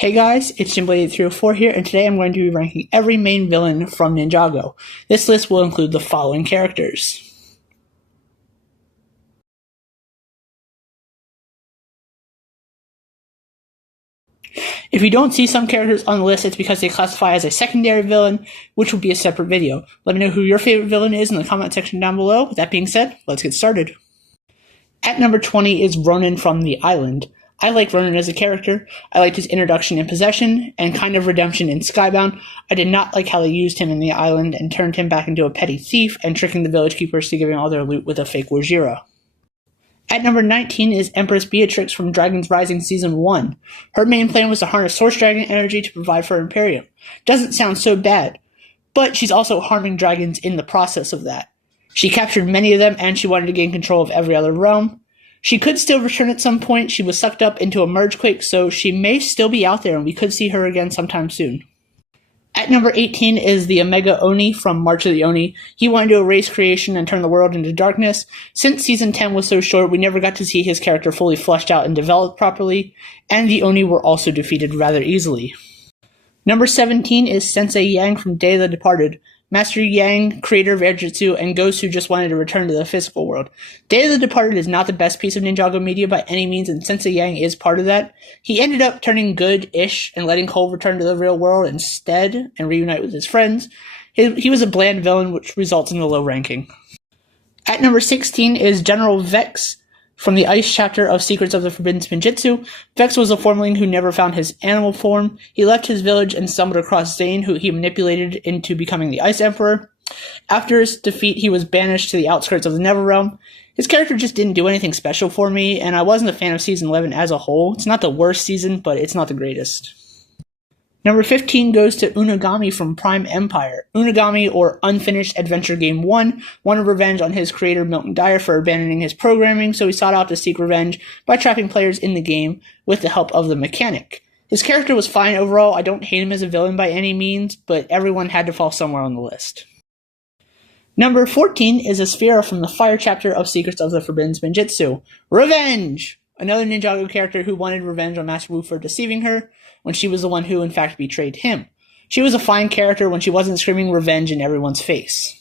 Hey guys, it's Jimblade304 here, and today I'm going to be ranking every main villain from Ninjago. This list will include the following characters. If you don't see some characters on the list, it's because they classify as a secondary villain, which will be a separate video. Let me know who your favorite villain is in the comment section down below. With that being said, let's get started. At number 20 is Ronin from the Island. I like Ronin as a character. I liked his introduction in Possession and kind of redemption in Skybound. I did not like how they used him in the island and turned him back into a petty thief and tricking the village keepers to giving all their loot with a fake Wajira. At number 19 is Empress Beatatrix from Dragon's Rising Season 1. Her main plan was to harness Source Dragon energy to provide for Imperium. Doesn't sound so bad, but she's also harming dragons in the process of that. She captured many of them and she wanted to gain control of every other realm. She could still return at some point. She was sucked up into a Mergequake, so she may still be out there and we could see her again sometime soon. At number 18 is the Omega Oni from March of the Oni. He wanted to erase creation and turn the world into darkness. Since Season 10 was so short, we never got to see his character fully fleshed out and developed properly, and the Oni were also defeated rather easily. Number 17 is Sensei Yang from Day of the Departed. Master Yang, creator of Airjitsu, and ghost who just wanted to return to the physical world. Day of the Departed is not the best piece of Ninjago media by any means, and Sensei Yang is part of that. He ended up turning good-ish and letting Cole return to the real world instead and reunite with his friends. He was a bland villain, which results in the low ranking. At number 16 is General Vex from the Ice chapter of Secrets of the Forbidden Spinjitzu. Vex was a formling who never found his animal form. He left his village and stumbled across Zane, who he manipulated into becoming the Ice Emperor. After his defeat, he was banished to the outskirts of the Netherrealm. His character just didn't do anything special for me, and I wasn't a fan of Season 11 as a whole. It's not the worst season, but it's not the greatest. Number 15 goes to Unagami from Prime Empire. Unagami, or Unfinished Adventure Game 1, wanted revenge on his creator Milton Dyer for abandoning his programming, so he sought out to seek revenge by trapping players in the game with the help of the mechanic. His character was fine overall. I don't hate him as a villain by any means, but everyone had to fall somewhere on the list. Number 14 is a Spher from the Fire chapter of Secrets of the Forbidden Spinjitzu. Revenge! Another Ninjago character who wanted revenge on Master Wu for deceiving her, when she was the one who in fact betrayed him. She was a fine character when she wasn't screaming revenge in everyone's face.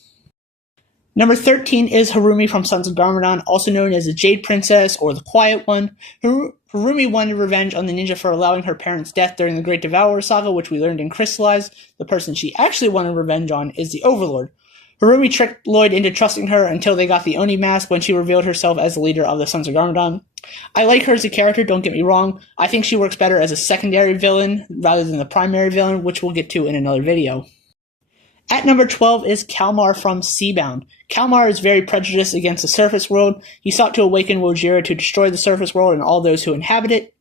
Number 13 is Harumi from Sons of Garmadon, also known as the Jade Princess or the Quiet One. Harumi wanted revenge on the ninja for allowing her parents' death during the Great Devourer saga, which we learned in Crystallize. The person she actually wanted revenge on is the Overlord. Harumi tricked Lloyd into trusting her until they got the Oni mask when she revealed herself as the leader of the Sons of Garmadon. I like her as a character, don't get me wrong. I think she works better as a secondary villain rather than the primary villain, which we'll get to in another video. At number 12 is Kalmar from Seabound. Kalmar is very prejudiced against the surface world. He sought to awaken Wojira to destroy the surface world and all those who inhabit it.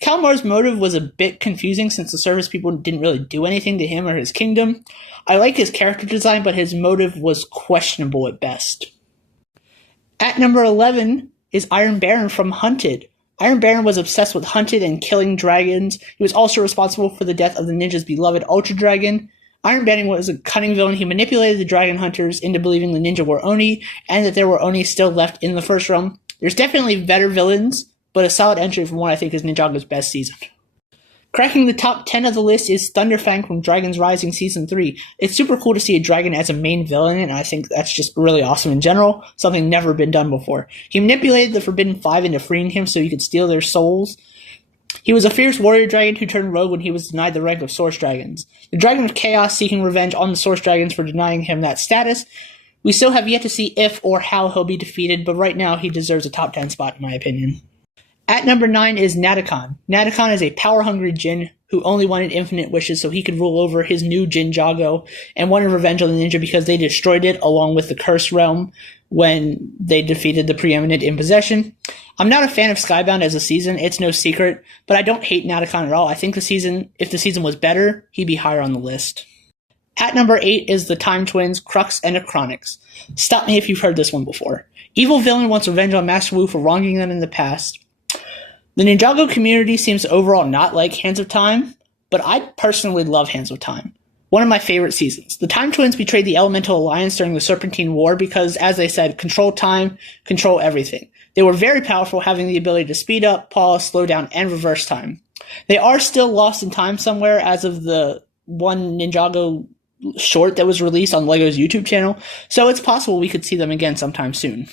Kalmar's motive was a bit confusing since the surface people didn't really do anything to him or his kingdom. I like his character design, but his motive was questionable at best. At number 11 is Iron Baron from Hunted. Iron Baron was obsessed with Hunted and killing dragons. He was also responsible for the death of the ninja's beloved Ultra Dragon. Iron Baron was a cunning villain. He manipulated the dragon hunters into believing the ninja were Oni, and that there were Oni still left in the first realm. There's definitely better villains, but a solid entry from what I think is Ninjago's best season. Cracking the top 10 of the list is Thunderfang from Dragon's Rising Season 3. It's super cool to see a dragon as a main villain, and I think that's just really awesome in general, something never been done before. He manipulated the Forbidden Five into freeing him so he could steal their souls. He was a fierce warrior dragon who turned rogue when he was denied the rank of Source Dragons. The Dragon of Chaos seeking revenge on the Source Dragons for denying him that status. We still have yet to see if or how he'll be defeated, but right now he deserves a top 10 spot in my opinion. At number 9 is Natan. Natan is a power-hungry djinn who only wanted infinite wishes so he could rule over his new Ninjago and wanted revenge on the ninja because they destroyed it along with the Cursed Realm when they defeated the preeminent in Possession. I'm not a fan of Skybound as a season, it's no secret, but I don't hate Natan at all. I think if the season was better, he'd be higher on the list. At number 8 is the Time Twins, Crux and Acronix. Stop me if you've heard this one before. Evil villain wants revenge on Master Wu for wronging them in the past. The Ninjago community seems to overall not like Hands of Time, but I personally love Hands of Time. One of my favorite seasons. The Time Twins betrayed the Elemental Alliance during the Serpentine War because, as they said, control time, control everything. They were very powerful, having the ability to speed up, pause, slow down, and reverse time. They are still lost in time somewhere as of the one Ninjago short that was released on LEGO's YouTube channel, so it's possible we could see them again sometime soon.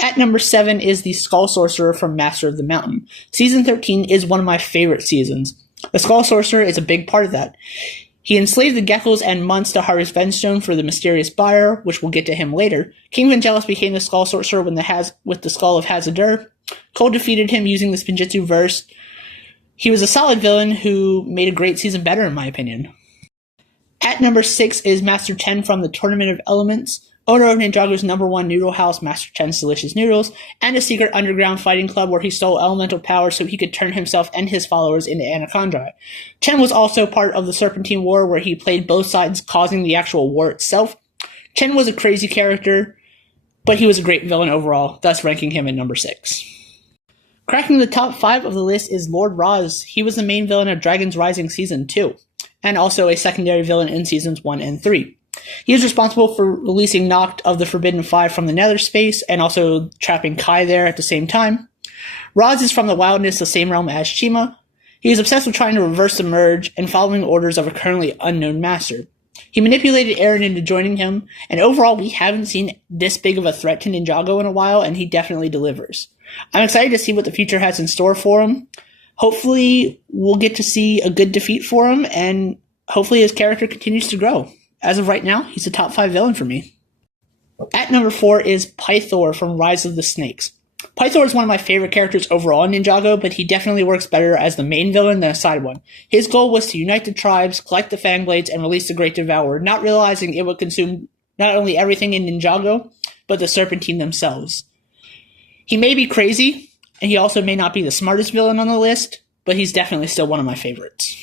At number 7 is the Skull Sorcerer from Master of the Mountain. Season 13 is one of my favorite seasons. The Skull Sorcerer is a big part of that. He enslaved the geckos and months to harvest Venstone for the mysterious buyer, which we'll get to him later. King Vangelis became the Skull Sorcerer with the Skull of Hazadur. Cole defeated him using the Spinjitzu verse. He was a solid villain who made a great season better, in my opinion. At number 6 is Master Chen from the Tournament of Elements, owner of Ninjago's #1 noodle house, Master Chen's Delicious Noodles, and a secret underground fighting club where he stole elemental power so he could turn himself and his followers into anaconda. Chen was also part of the Serpentine War, where he played both sides, causing the actual war itself. Chen was a crazy character, but he was a great villain overall, thus ranking him at number 6. Cracking the top 5 of the list is Lord Raz. He was the main villain of Dragon's Rising Season 2, and also a secondary villain in Seasons 1 and 3. He is responsible for releasing Noct of the Forbidden Five from the Nether Space, and also trapping Kai there at the same time. Raz is from the Wildness, the same realm as Chima. He is obsessed with trying to reverse the merge and following orders of a currently unknown master. He manipulated Eren into joining him, and overall we haven't seen this big of a threat to Ninjago in a while, and he definitely delivers. I'm excited to see what the future has in store for him. Hopefully we'll get to see a good defeat for him, and hopefully his character continues to grow. As of right now, he's a top 5 villain for me. At number 4 is Pythor from Rise of the Snakes. Pythor is one of my favorite characters overall in Ninjago, but he definitely works better as the main villain than a side one. His goal was to unite the tribes, collect the Fang Blades, and release the Great Devourer, not realizing it would consume not only everything in Ninjago, but the Serpentine themselves. He may be crazy, and he also may not be the smartest villain on the list, but he's definitely still one of my favorites.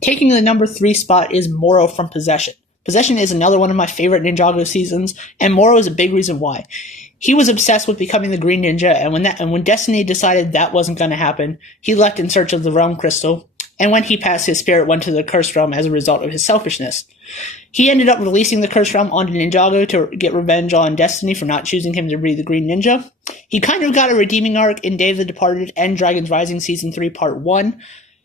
Taking the number 3 spot is Morrow from Possession. Possession is another one of my favorite Ninjago seasons, and Morrow is a big reason why. He was obsessed with becoming the Green Ninja, and when Destiny decided that wasn't going to happen, he left in search of the Realm Crystal, and when he passed, his spirit went to the Cursed Realm as a result of his selfishness. He ended up releasing the Cursed Realm onto Ninjago to get revenge on Destiny for not choosing him to be the Green Ninja. He kind of got a redeeming arc in Day of the Departed and Dragon's Rising Season 3 Part 1.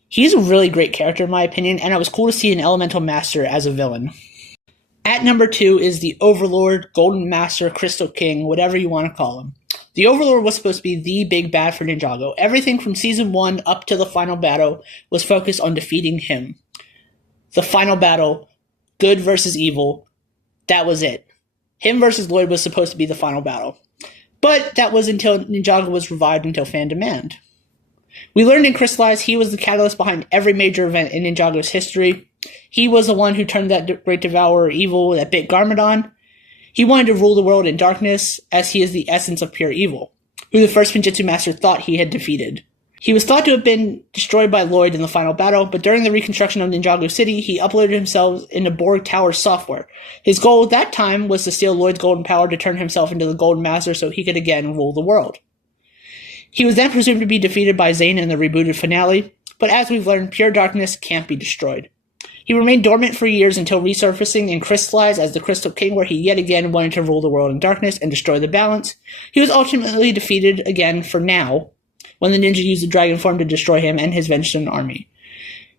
He's a really great character in my opinion, and it was cool to see an Elemental Master as a villain. At number 2 is the Overlord, Golden Master, Crystal King, whatever you want to call him. The Overlord was supposed to be the big bad for Ninjago. Everything from Season 1 up to the final battle was focused on defeating him. The final battle, good versus evil, that was it. Him versus Lloyd was supposed to be the final battle. But that was until Ninjago was revived until fan demand. We learned in Crystallize he was the catalyst behind every major event in Ninjago's history. He was the one who turned that Great Devourer evil that bit Garmadon. He wanted to rule the world in darkness, as he is the essence of pure evil, who the first Spinjitzu Master thought he had defeated. He was thought to have been destroyed by Lloyd in the final battle, but during the reconstruction of Ninjago City, he uploaded himself into Borg Tower software. His goal at that time was to steal Lloyd's golden power to turn himself into the Golden Master so he could again rule the world. He was then presumed to be defeated by Zane in the rebooted finale, but as we've learned, pure darkness can't be destroyed. He remained dormant for years until resurfacing in Crystallize as the Crystal King, where he yet again wanted to rule the world in darkness and destroy the balance. He was ultimately defeated again for now, when the ninja used the dragon form to destroy him and his Venstone army.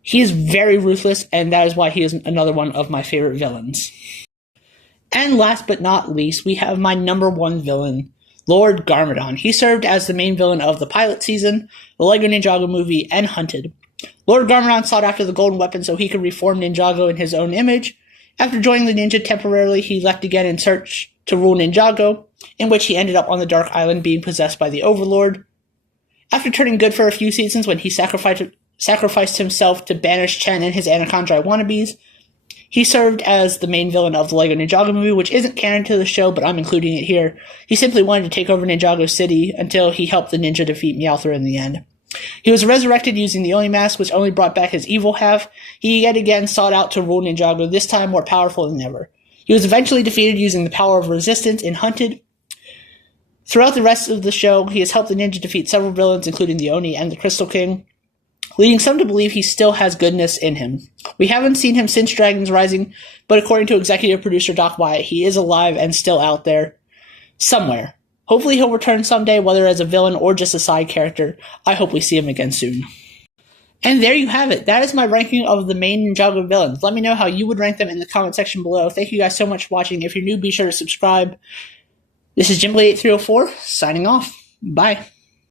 He is very ruthless, and that is why he is another one of my favorite villains. And last but not least, we have my number 1 villain, Lord Garmadon. He served as the main villain of the pilot season, the LEGO Ninjago Movie, and Hunted. Lord Garmadon sought after the golden weapon so he could reform Ninjago in his own image. After joining the ninja temporarily, he left again in search to rule Ninjago, in which he ended up on the Dark Island being possessed by the Overlord. After turning good for a few seasons when he sacrificed himself to banish Chen and his Anaconda wannabes, he served as the main villain of the LEGO Ninjago Movie, which isn't canon to the show, but I'm including it here. He simply wanted to take over Ninjago City until he helped the ninja defeat Meowthra in the end. He was resurrected using the Oni Mask, which only brought back his evil half. He yet again sought out to rule Ninjago, this time more powerful than ever. He was eventually defeated using the power of resistance in Hunted. Throughout the rest of the show, he has helped the ninja defeat several villains, including the Oni and the Crystal King, leading some to believe he still has goodness in him. We haven't seen him since Dragon's Rising, but according to executive producer Doc Wyatt, he is alive and still out there somewhere. Hopefully he'll return someday, whether as a villain or just a side character. I hope we see him again soon. And there you have it. That is my ranking of the main Ninjago villains. Let me know how you would rank them in the comment section below. Thank you guys so much for watching. If you're new, be sure to subscribe. This is Jimblade8304, signing off. Bye.